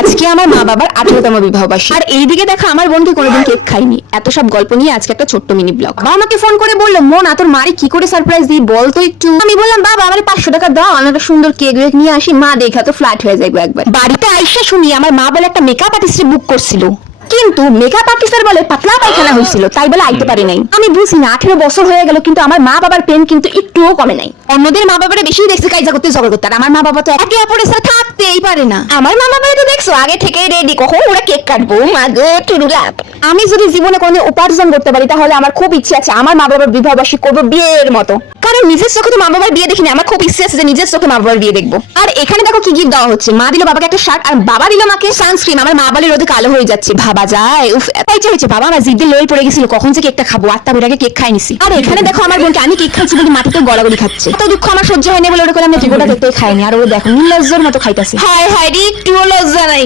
আজকে আমার মা বাবার 18তম বিবাহ বার্ষিকী। আর এইদিকে দেখো আমার বোনকে কোনোদিন কেক খাইনি। এত সব গল্প নিয়ে আজকে একটা ছোট্ট মিনি ব্লগ। বাবা আমাকে ফোন করে বললো, মোনা তোর মারি কি করে সারপ্রাইজ দিই বল তো একটু। আমি বললাম বাবা আমার 500 টাকা দাও, আমি একটা সুন্দর কেক নিয়ে আসি, মা দেখা তো ফ্ল্যাট হয়ে যাবে একবার। বাড়িতে আইসা শুনি আমার মা বলে একটা মেকআপ আর্টিস্ট বুক করছিল, কিন্তু মেকআপ আর্টিস্টের বলে পাতলা পায়খানা হয়েছিল, তাই বলে আইতে পারে নাই। আমি বুঝি না 18 বছর হয়ে গেল, কিন্তু আমার মা বাবার প্রেম কিন্তু একটুও কমে নাই। অন্যদের মা বাবারা বেশি দেখছে কাইজা করতে, ঝগড়া করতে, আর আমার মা বাবা তো একে অপরের সাথে থাকতেই পারে না। আমার মা বাবা তো দেখছো আগে থেকে রেডি, কখন ওরা কেক কাটবো, মা গো টুরুলাপ। আমি যদি জীবনে কোনো উপার্জন করতে পারি তাহলে আমার খুব ইচ্ছে আছে আমার মা বাবার বিবাহ বার্ষিকী করবো বিয়ের মতো। কারণ নিজের চোখে তো মা বাবার বিয়ে দেখিনি, আমার খুব ইচ্ছে আছে যে নিজের চোখে মা বাবার বিয়ে দেখবো। আর এখানে দেখো কি গিফট দেওয়া হচ্ছে, মা দিল বাবাকে একটা শার্ট আর বাবা দিল মাকে সানস্ক্রিন। আমার মা বলে রোদে কালো হয়ে যাচ্ছে, ভাবা যায়। উফ এত ইচ্ছে হয়েছে, বাবা আমার জিদ্দে লই পড়ে গেছিল কখন যে কেকটা খাবো, আটটা বেটাকে কেক খাই নিছি। আর এখানে দেখো আমার বোনকে আমি কেক খাচ্ছি বলে মাটিতে গলাগলি খাচ্ছে। তো দুঃখ আমার সহ্য হয়নি বলে ওরা করে আমি কেকটা দেখতে খাইনি, আর ও দেখো নির্লজ্জের মতো খাইতেছে। হায় হায় রে, একটুও লজ্জা নাই।